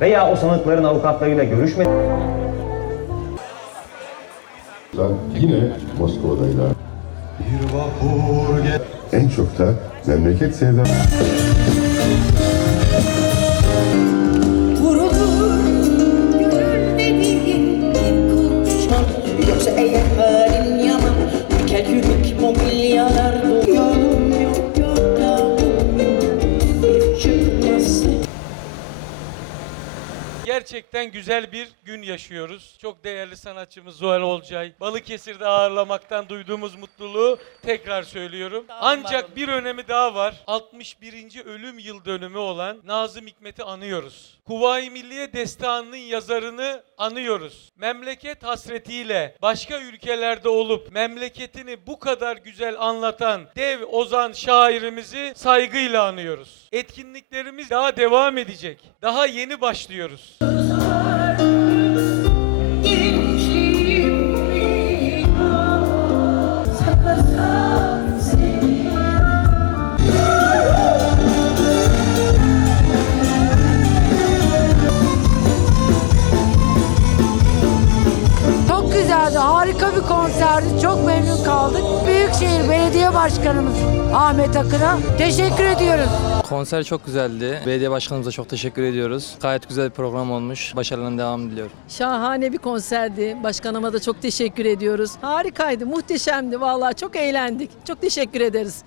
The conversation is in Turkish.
veya o sanıkların avukatlarıyla görüşmedi. Yine Moskova'daydı. En çok da memleket sevdası. Bir Yoksa eğer Gerçekten güzel bir gün yaşıyoruz. Çok değerli sanatçımız Zuhal Olcay. Balıkesir'de ağırlamaktan duyduğumuz mutluluğu tekrar söylüyorum. Ancak bir önemi daha var. 61. ölüm yıl dönümü olan Nazım Hikmet'i anıyoruz. Kuvayi Milliye Destanı'nın yazarını anıyoruz. Memleket hasretiyle başka ülkelerde olup memleketini bu kadar güzel anlatan dev ozan şairimizi saygıyla anıyoruz. Etkinliklerimiz daha devam edecek. Daha yeni başlıyoruz. Çok güzeldi, harika bir konserdi. Çok memnun kaldık. Büyükşehir Belediye Başkanımız Ahmet Akın'a teşekkür ediyoruz. Konser çok güzeldi. Belediye başkanımıza çok teşekkür ediyoruz. Gayet güzel bir program olmuş. Başarılarının devamını diliyorum. Şahane bir konserdi. Başkanıma da çok teşekkür ediyoruz. Harikaydı, muhteşemdi. Vallahi çok eğlendik. Çok teşekkür ederiz.